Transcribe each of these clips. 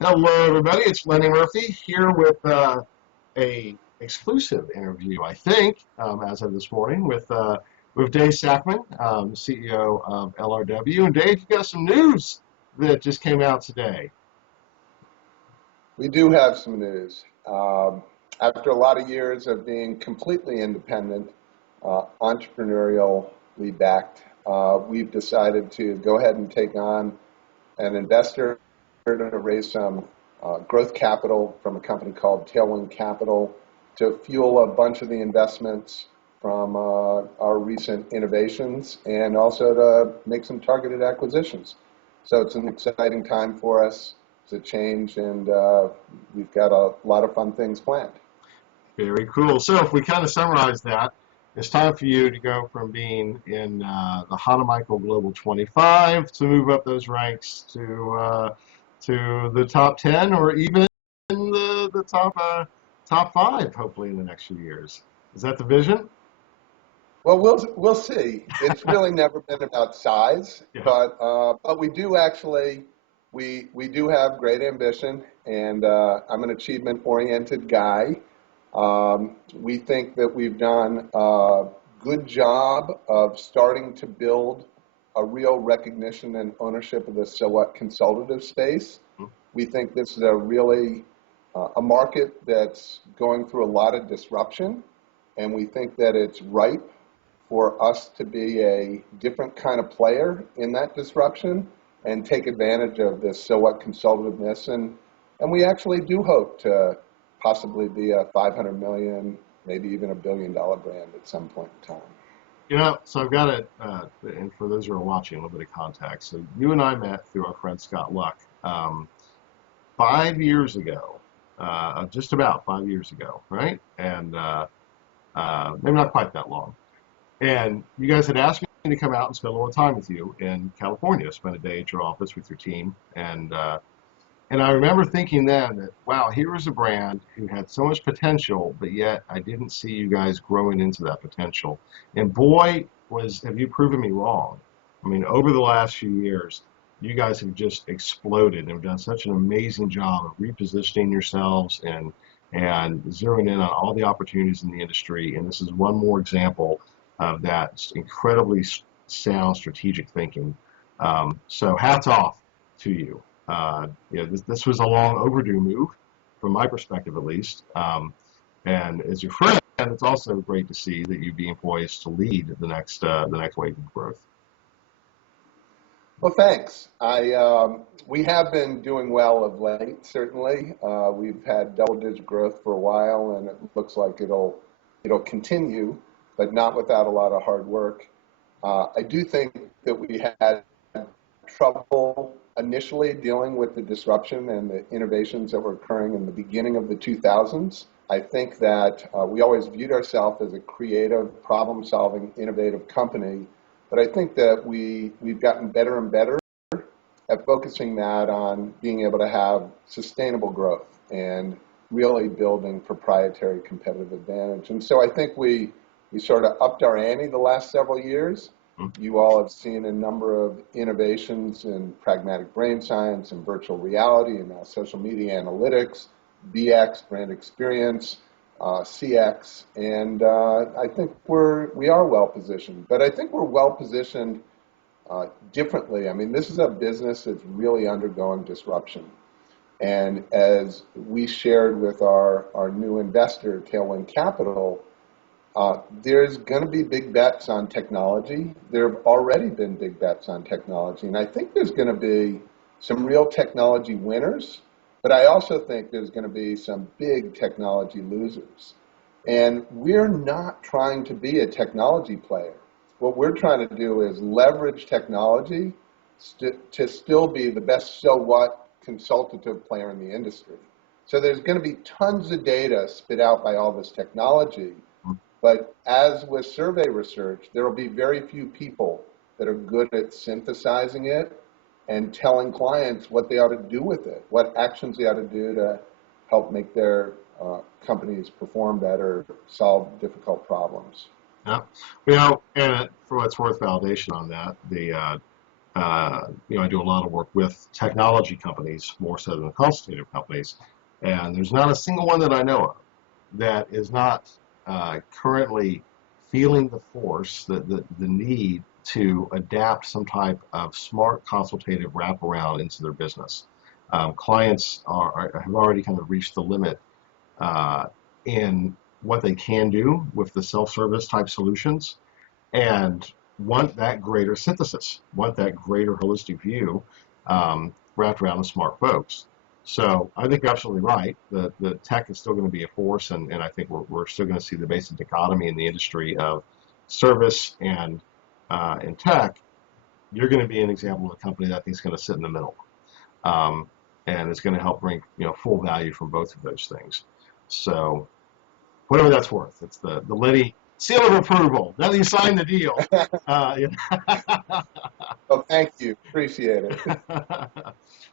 Hello, everybody. It's Lenny Murphy here with a exclusive interview, I think, as of this morning, with Dave Sackman, CEO of LRW. And Dave, you got some news that just came out today. We do have some news. After a lot of years of being completely independent, entrepreneurially backed, we've decided to go ahead and take on an investor to raise some growth capital from a company called Tailwind Capital to fuel a bunch of the investments from our recent innovations and also to make some targeted acquisitions. So it's an exciting time for us. It's a change, and we've got a lot of fun things planned. Very cool. So if we kind of summarize that, it's time for you to go from being in the Hanamichael Global 25 to move up those ranks to the top 10 or even the top 5, hopefully, in the next few years. Is that the vision? Well, we'll see. It's really never been about size, Yeah. but we do actually we do have great ambition, and I'm an achievement-oriented guy. We think that we've done a good job of starting to build a real recognition and ownership of the so what consultative space. We think this is a really a market that's going through a lot of disruption, and we think that it's ripe for us to be a different kind of player in that disruption and take advantage of this so what consultativeness. And we actually do hope to possibly be a 500 million, maybe even $1 billion brand at some point in time. So I've got it, and for those who are watching, a little bit of context. So you and I met through our friend Scott Luck 5 years ago, just about 5 years ago, right? And maybe not quite that long. And you guys had asked me to come out and spend a little time with you in California, spend a day at your office with your team. And I remember thinking then that, wow, here was a brand who had so much potential, but yet I didn't see you guys growing into that potential. And boy, have you proven me wrong. I mean, over the last few years, you guys have just exploded and have done such an amazing job of repositioning yourselves and zeroing in on all the opportunities in the industry. And this is one more example of that incredibly sound strategic thinking. So hats off to you. This was a long overdue move, from my perspective at least. And as your friend, it's also great to see that you being poised to lead the next wave of growth. Well, thanks. We have been doing well of late, certainly. We've had double-digit growth for a while, and it looks like it'll continue, but not without a lot of hard work. I do think that we had trouble initially dealing with the disruption and the innovations that were occurring in the beginning of the 2000s. I think that we always viewed ourselves as a creative, problem-solving, innovative company, but I think that we've gotten better and better at focusing that on being able to have sustainable growth and really building proprietary competitive advantage. And so I think we sort of upped our ante the last several years. You all have seen a number of innovations in pragmatic brain science and virtual reality and now social media analytics, BX, brand experience, CX, and I think we are well positioned. But I think we're well positioned differently. I mean, this is a business that's really undergoing disruption. And as we shared with our new investor, Tailwind Capital, there's going to be big bets on technology. There have already been big bets on technology, and I think there's going to be some real technology winners, but I also think there's going to be some big technology losers. And we're not trying to be a technology player. What we're trying to do is leverage technology to still be the best so what consultative player in the industry. So there's going to be tons of data spit out by all this technology. But as with survey research, there will be very few people that are good at synthesizing it and telling clients what they ought to do with it, what actions they ought to do to help make their companies perform better, solve difficult problems. Yeah. And for what's worth validation on that, I do a lot of work with technology companies more so than consultative companies, and there's not a single one that I know of that is not currently feeling the force, the need to adapt some type of smart consultative wraparound into their business. Clients have already kind of reached the limit uh, in what they can do with the self-service type solutions, and want that greater synthesis, want that greater holistic view wrapped around the smart folks. So I think you're absolutely right. The tech is still going to be a force, and I think we're still going to see the basic dichotomy in the industry of service and tech. You're going to be an example of a company that I think is going to sit in the middle, um, and it's going to help bring full value from both of those things. So whatever that's worth. It's the Liddy seal of approval. Now that you signed the deal. Well, thank you. Appreciate it.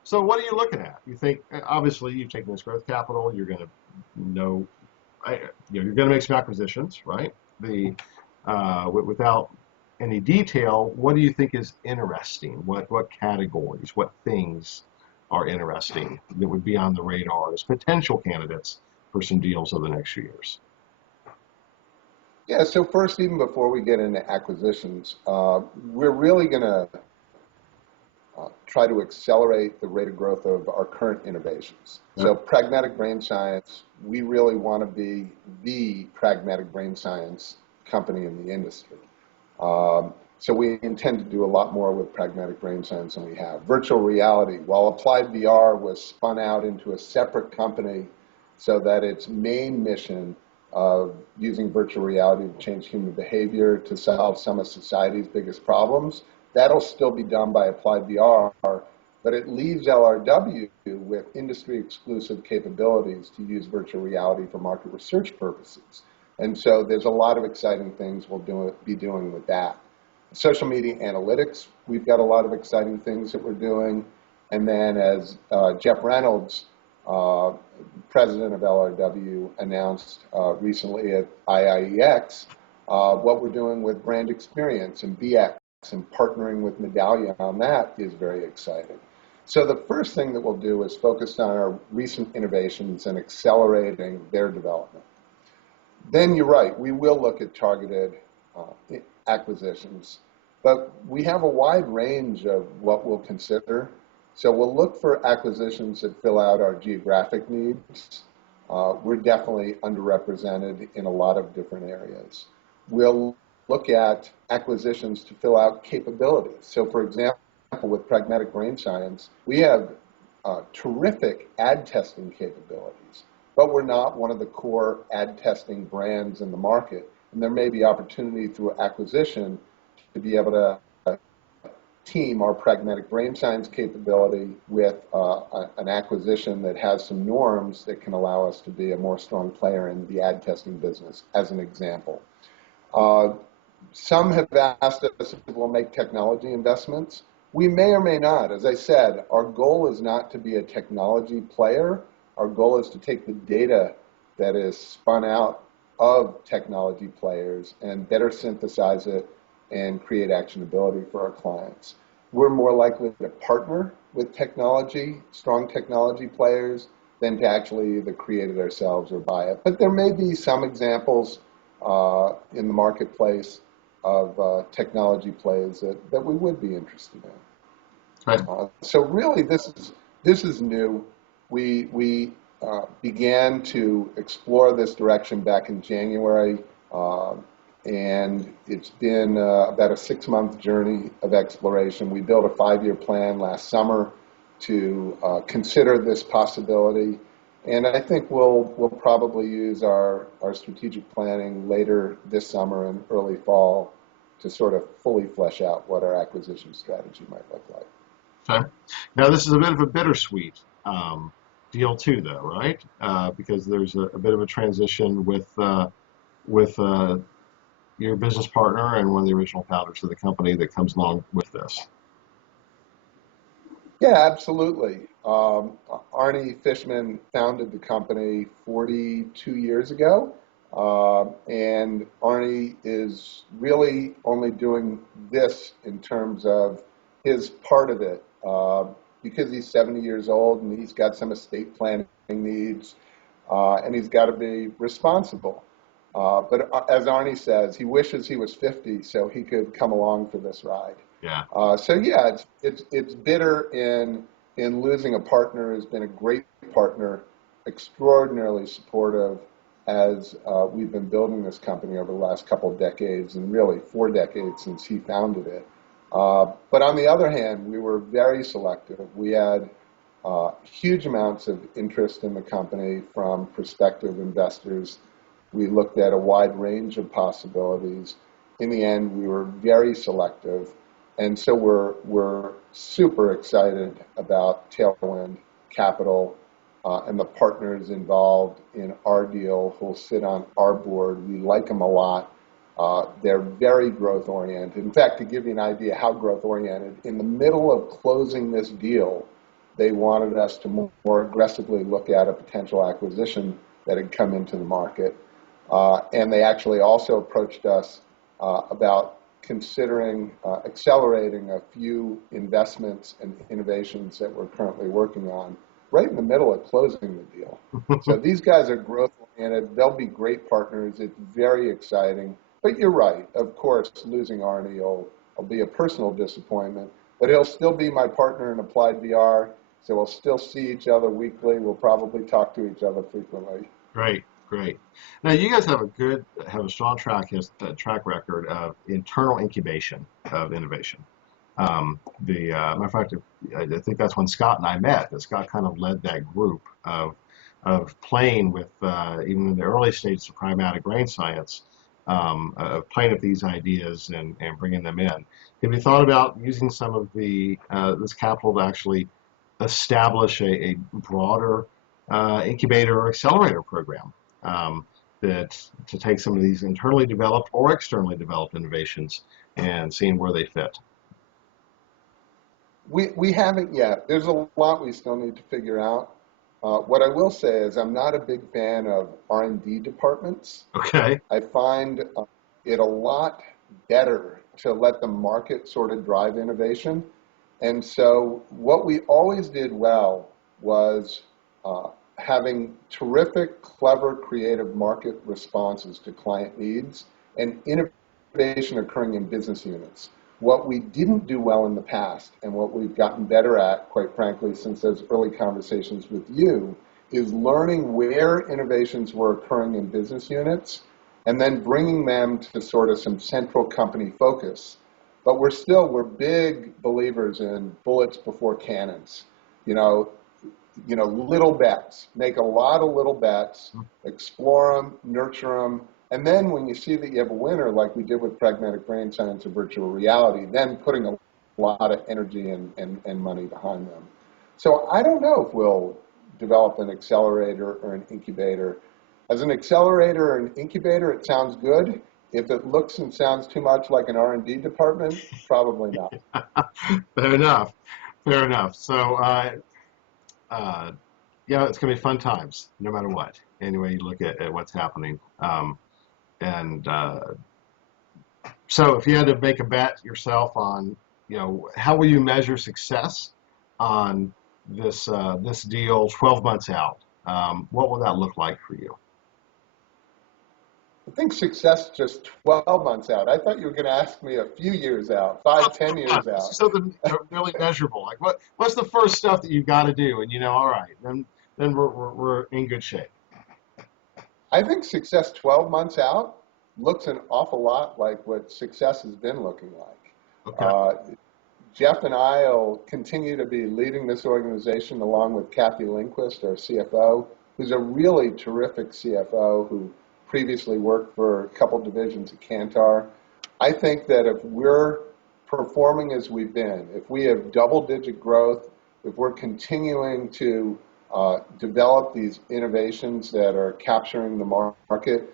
So what are you looking at? You think obviously you've taken this growth capital. You're going to know, you're going to make some acquisitions, right? Without any detail, what do you think is interesting? What categories, what things are interesting that would be on the radar as potential candidates for some deals over the next few years? Yeah, so first, even before we get into acquisitions, we're really going to try to accelerate the rate of growth of our current innovations. Yep. So pragmatic brain science, we really want to be the pragmatic brain science company in the industry. So we intend to do a lot more with pragmatic brain science than we have. Virtual reality, while Applied VR was spun out into a separate company so that its main mission of using virtual reality to change human behavior to solve some of society's biggest problems, that'll still be done by Applied VR, but it leaves LRW with industry-exclusive capabilities to use virtual reality for market research purposes. And so there's a lot of exciting things we'll be doing with that. Social media analytics, we've got a lot of exciting things that we're doing. And then as Jeff Reynolds, president of LRW, announced recently at IIEX, what we're doing with brand experience and BX and partnering with Medallia on that is very exciting. So the first thing that we'll do is focus on our recent innovations and accelerating their development. Then you're right, we will look at targeted acquisitions, but we have a wide range of what we'll consider. So we'll look for acquisitions that fill out our geographic needs. We're definitely underrepresented in a lot of different areas. We'll look at acquisitions to fill out capabilities. So for example, with pragmatic brain science, we have terrific ad testing capabilities, but we're not one of the core ad testing brands in the market. And there may be opportunity through acquisition to be able to team our pragmatic brain science capability with an acquisition that has some norms that can allow us to be a more strong player in the ad testing business, as an example. Some have asked us if we'll make technology investments. We may or may not. As I said, our goal is not to be a technology player. Our goal is to take the data that is spun out of technology players and better synthesize it and create actionability for our clients. We're more likely to partner with technology, strong technology players, than to actually either create it ourselves or buy it. But there may be some examples in the marketplace of technology plays that we would be interested in. Right. So really, this is new. We began to explore this direction back in January, and it's been about a 6-month journey of exploration. We built a 5-year plan last summer to consider this possibility, and I think we'll probably use our strategic planning later this summer and early fall to sort of fully flesh out what our acquisition strategy might look like. Okay. Now this is a bit of a bittersweet deal too, though, right? Because there's a bit of a transition with your business partner and one of the original founders of the company that comes along with this. Yeah, absolutely. Arnie Fishman founded the company 42 years ago, and Arnie is really only doing this in terms of his part of it because he's 70 years old and he's got some estate planning needs, and he's got to be responsible. But as Arnie says, he wishes he was 50 so he could come along for this ride. Yeah. So yeah, it's bitter in losing a partner who's been a great partner, extraordinarily supportive as we've been building this company over the last couple of decades, and really 4 decades since he founded it. But on the other hand, we were very selective. We had huge amounts of interest in the company from prospective investors. We looked at a wide range of possibilities. In the end, we were very selective. And so we're super excited about Tailwind Capital and the partners involved in our deal who'll sit on our board. We like them a lot. They're very growth oriented. In fact, to give you an idea how growth oriented, in the middle of closing this deal, they wanted us to more aggressively look at a potential acquisition that had come into the market. And they actually also approached us about considering accelerating a few investments and innovations that we're currently working on right in the middle of closing the deal. So these guys are growth oriented. They'll be great partners. It's very exciting. But you're right. Of course, losing Arnie will be a personal disappointment, but he'll still be my partner in Applied VR. So we'll still see each other weekly. We'll probably talk to each other frequently. Great. Great. Now you guys have a strong track record of internal incubation of innovation. Matter of fact, I think that's when Scott and I met. That Scott kind of led that group of playing with even in the early stages of pragmatic brain science, playing with these ideas and bringing them in. Have you thought about using some of this capital to actually establish a broader incubator or accelerator program? That to take some of these internally developed or externally developed innovations and seeing where they fit? We haven't yet. There's a lot we still need to figure out. What I will say is I'm not a big fan of R&D departments. Okay. I find it a lot better to let the market sort of drive innovation. And so what we always did well was having terrific, clever, creative market responses to client needs and innovation occurring in business units. What we didn't do well in the past, and what we've gotten better at, quite frankly, since those early conversations with you, is learning where innovations were occurring in business units and then bringing them to sort of some central company focus. But we're big believers in bullets before cannons. Little bets. Make a lot of little bets, explore them, nurture them, and then when you see that you have a winner, like we did with pragmatic brain science and virtual reality, then putting a lot of energy and money behind them. So I don't know if we'll develop an accelerator or an incubator. As an accelerator or an incubator, it sounds good. If it looks and sounds too much like an R&D department, probably not. Fair enough. Fair enough. So, it's going to be fun times, no matter what. Anyway, you look at what's happening. So if you had to make a bet yourself on, how will you measure success on this deal 12 months out? What will that look like for you? I think success just 12 months out. I thought you were going to ask me a few years out, 5, 10 years out. Something really measurable. Like what's the first stuff that you've got to do? And all right, then we're in good shape. I think success 12 months out looks an awful lot like what success has been looking like. Okay. Jeff and I will continue to be leading this organization along with Kathy Lindquist, our CFO, who's a really terrific CFO who previously worked for a couple divisions at Kantar. I think that if we're performing as we've been, if we have double-digit growth, if we're continuing to develop these innovations that are capturing the market,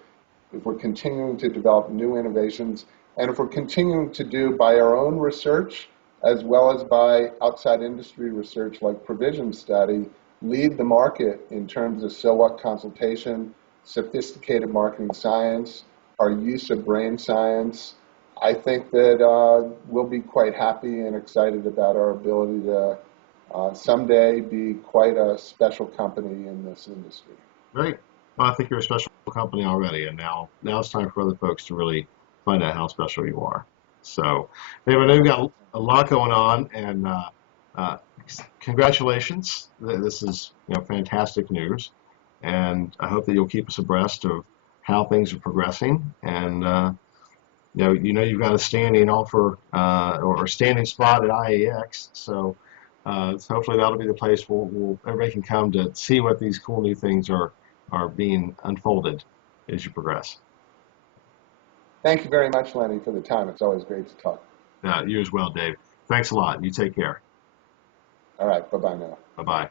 if we're continuing to develop new innovations, and if we're continuing to do by our own research as well as by outside industry research like Provision Study, lead the market in terms of so what consultation, sophisticated marketing science, our use of brain science, I think that we'll be quite happy and excited about our ability to someday be quite a special company in this industry. Great. Well, I think you're a special company already, and now it's time for other folks to really find out how special you are. So, David, I know you've got a lot going on, and uh, congratulations. This is fantastic news, and I hope that you'll keep us abreast of how things are progressing. And you've got a standing offer or standing spot at IAX, so hopefully that'll be the place where everybody can come to see what these cool new things are being unfolded as you progress. Thank you very much, Lenny, for the time. It's always great to talk. You as well, Dave. Thanks a lot. You take care. All right. Bye-bye now. Bye bye.